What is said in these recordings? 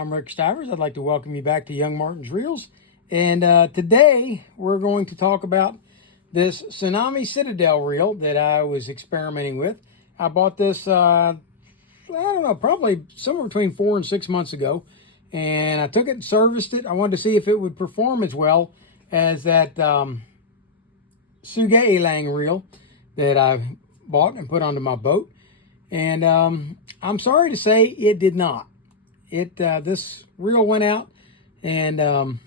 I'm Rick Stivers. I'd like to welcome you back to Young Martin's Reels. And today we're going to talk about this Tsunami Citadel reel that I was experimenting with. I bought this, I don't know, probably somewhere between 4 and 6 months ago. And I took it and serviced it. I wanted to see if it would perform as well as that Tsunami reel that I bought and put onto my boat. And I'm sorry to say it did not. This reel went out, and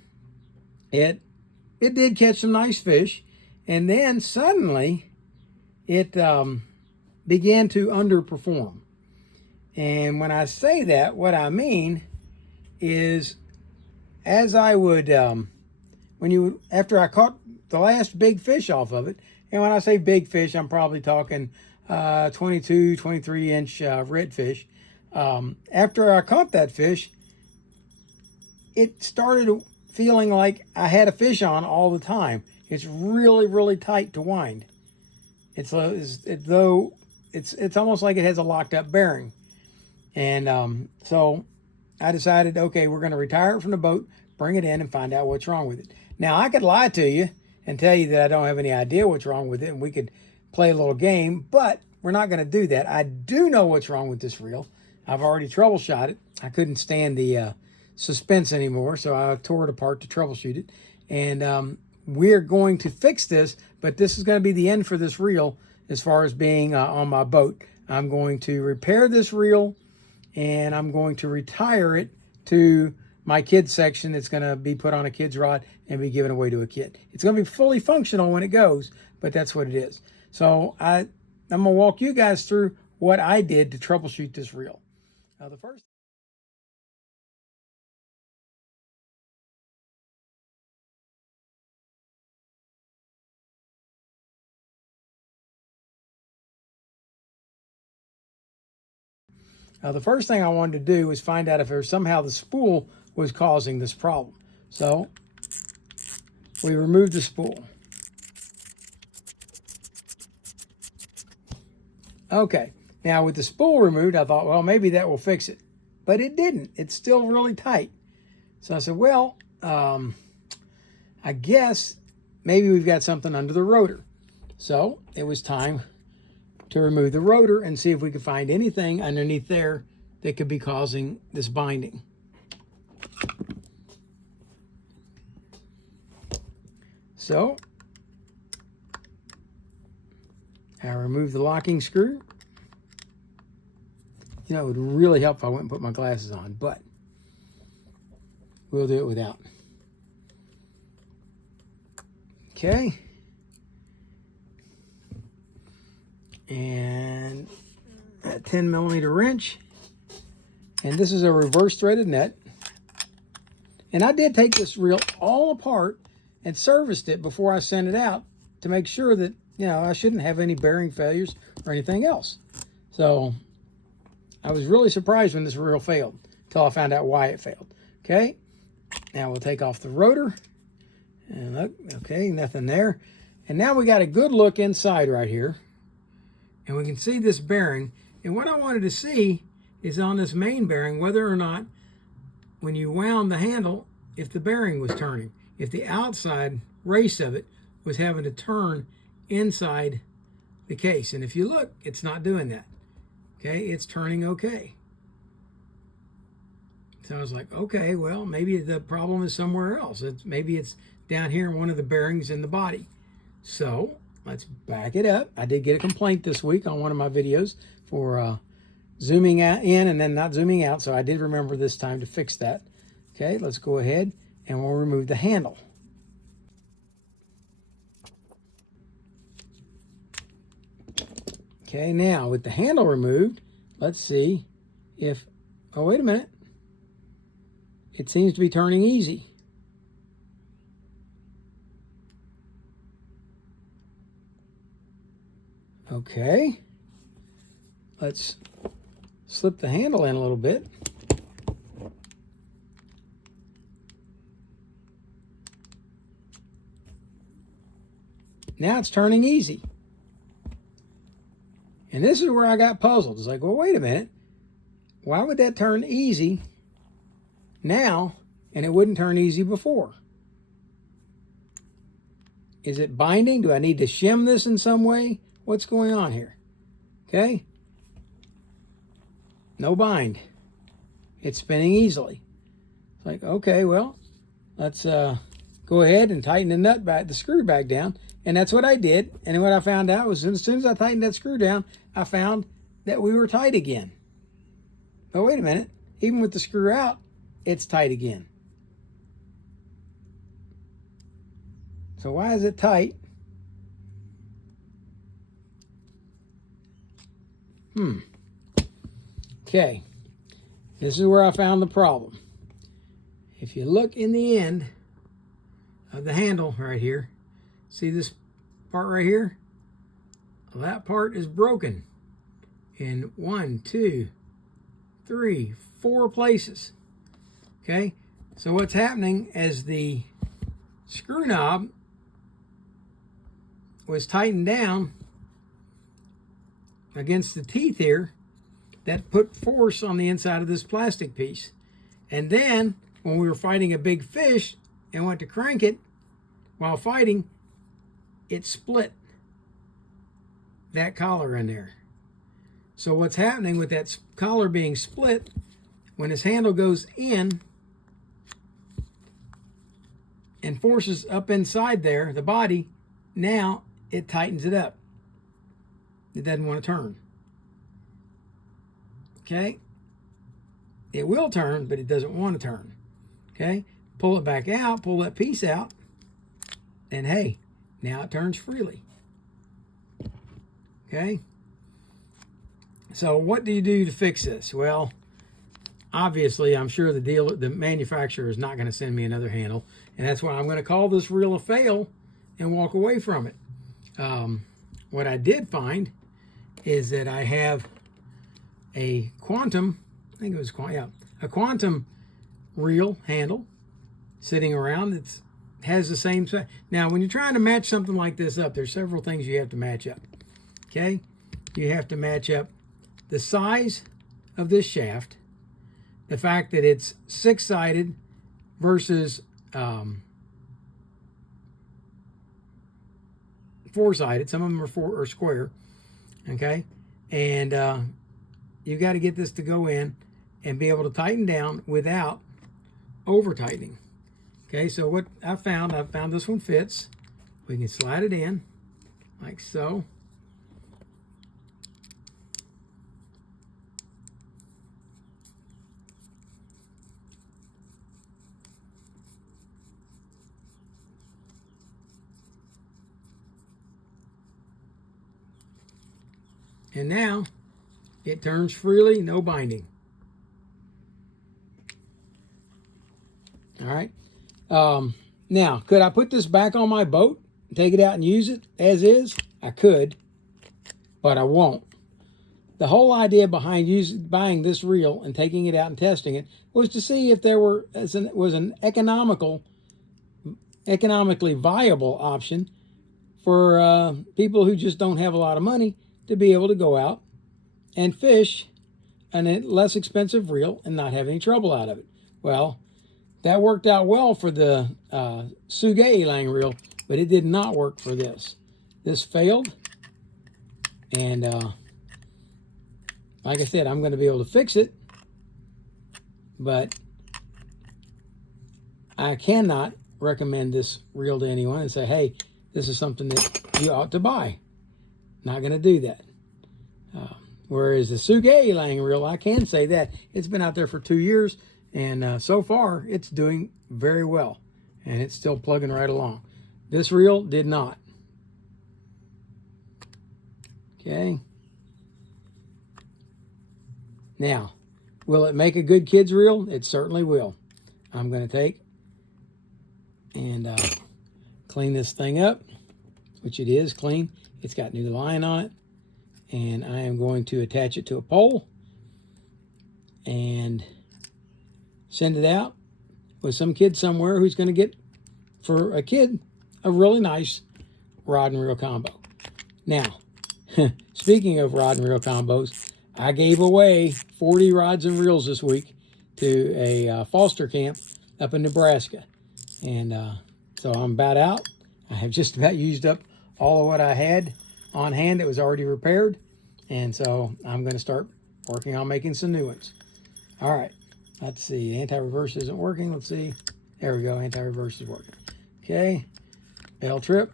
it did catch some nice fish, and then suddenly it began to underperform. And when I say that, what I mean is, as I would after I caught the last big fish off of it, and when I say big fish, I'm probably talking 22, 23 inch redfish. After I caught that fish, it started feeling like I had a fish on all the time. It's really, really tight to wind. It's almost like it has a locked up bearing. And so I decided, okay, we're going to retire it from the boat, bring it in, and find out what's wrong with it. Now, I could lie to you and tell you that I don't have any idea what's wrong with it, and we could play a little game, but we're not going to do that. I do know what's wrong with this reel. I've already troubleshot it. I couldn't stand the suspense anymore, so I tore it apart to troubleshoot it. And we're going to fix this, but this is going to be the end for this reel as far as being on my boat. I'm going to repair this reel, and I'm going to retire it to my kids section. It's going to be put on a kid's rod and be given away to a kid. It's going to be fully functional when it goes, but that's what it is. So I'm going to walk you guys through what I did to troubleshoot this reel. Now, the first thing I wanted to do was find out if there somehow the spool was causing this problem. So we removed the spool. Okay, now with the spool removed, I thought, well, maybe that will fix it. But it didn't. It's still really tight. So I said, well, I guess maybe we've got something under the rotor. So it was time to remove the rotor and see if we could find anything underneath there that could be causing this binding. So I removed the locking screw. You know, it would really help if I went and put my glasses on, but we'll do it without. Okay. And a 10mm wrench. And this is a reverse threaded net. And I did take this reel all apart and serviced it before I sent it out to make sure that, you know, I shouldn't have any bearing failures or anything else. So I was really surprised when this reel failed until I found out why it failed. Okay, now we'll take off the rotor. And look, okay, nothing there. And now we got a good look inside right here. And we can see this bearing. And what I wanted to see is on this main bearing, whether or not when you wound the handle, if the bearing was turning, if the outside race of it was having to turn inside the case. And if you look, it's not doing that. Okay, it's turning okay. So I was like, okay, well, maybe the problem is somewhere else. Maybe it's down here in one of the bearings in the body. So let's back it up. I did get a complaint this week on one of my videos for zooming in and then not zooming out. So I did remember this time to fix that. Okay, let's go ahead and we'll remove the handle. Okay, now with the handle removed, let's see if, oh, wait a minute. It seems to be turning easy. Okay, let's slip the handle in a little bit. Now it's turning easy. And this is where I got puzzled. It's like, well, wait a minute. Why would that turn easy now, and it wouldn't turn easy before. Is it binding? Do I need to shim this in some way? What's going on here? Okay. No bind. It's spinning easily. It's like, okay, well, let's go ahead and tighten the nut back, the screw back down. And that's what I did. And what I found out was as soon as I tightened that screw down, I found that we were tight again. But wait a minute. Even with the screw out, it's tight again. So why is it tight? Okay. This is where I found the problem. If you look in the end of the handle right here, see this part right here? That part is broken in 1, 2, 3, 4 places. Okay, so what's happening as the screw knob was tightened down against the teeth here, that put force on the inside of this plastic piece. And then when we were fighting a big fish and went to crank it while fighting, it split that collar in there. So what's happening with that collar being split, when this handle goes in and forces up inside there, the body, now it tightens it up. It doesn't want to turn. Okay? It will turn, but it doesn't want to turn. Okay? Pull it back out, pull that piece out, and hey, now it turns freely. Okay? So what do you do to fix this? Well, obviously, I'm sure the manufacturer is not going to send me another handle, and that's why I'm going to call this reel a fail and walk away from it. What I did find is that I have a quantum, a quantum reel handle sitting around that has the same size. Now, when you're trying to match something like this up, there's several things you have to match up. Okay, you have to match up the size of this shaft, the fact that it's 6-sided versus 4-sided. Some of them are square. Okay, and you've got to get this to go in and be able to tighten down without over tightening. Okay, so what I found this one fits. We can slide it in like so. And now it turns freely, no binding. All right. Now, could I put this back on my boat, take it out and use it as is? I could, but I won't. The whole idea behind buying this reel and taking it out and testing it was to see if there was an economically viable option for people who just don't have a lot of money to be able to go out and fish a less expensive reel and not have any trouble out of it. Well, that worked out well for the Tsunami reel, but it did not work for this. This failed, and like I said, I'm going to be able to fix it, but I cannot recommend this reel to anyone and say, hey, this is something that you ought to buy. Not going to do that. Whereas the Tsunami reel, I can say that. It's been out there for 2 years, and so far, it's doing very well. And it's still plugging right along. This reel did not. Okay. Now, will it make a good kids reel? It certainly will. I'm going to take and clean this thing up, which it is clean. It's got new line on it. And I am going to attach it to a pole and send it out with some kid somewhere who's going to get, for a kid, a really nice rod and reel combo. Now, speaking of rod and reel combos, I gave away 40 rods and reels this week to a foster camp up in Nebraska. And so I'm about out. I have just about used up all of what I had on hand that was already repaired. And so I'm going to start working on making some new ones. All right, let's see. Anti-reverse isn't working. Let's see. There we go. Anti-reverse is working. Okay, bell trip.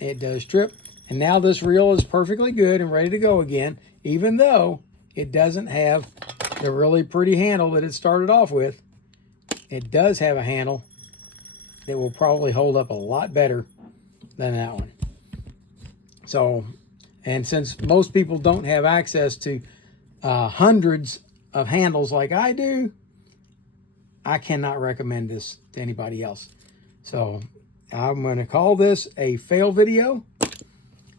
It does trip. And now this reel is perfectly good and ready to go again, even though it doesn't have the really pretty handle that it started off with. It does have a handle that will probably hold up a lot better than that one. So, and since most people don't have access to hundreds of handles like I do, I cannot recommend this to anybody else. So I'm going to call this a fail video.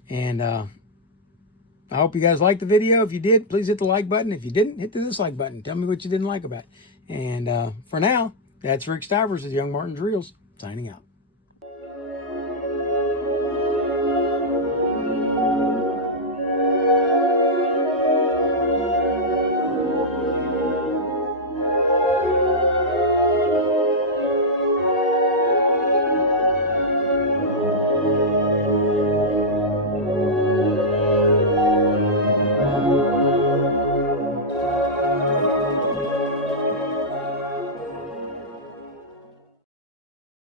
And I hope you guys liked the video. If you did, please hit the like button. If you didn't, hit the dislike button. Tell me what you didn't like about it. And for now, that's Rick Stivers of Young Martin's Reels, signing out.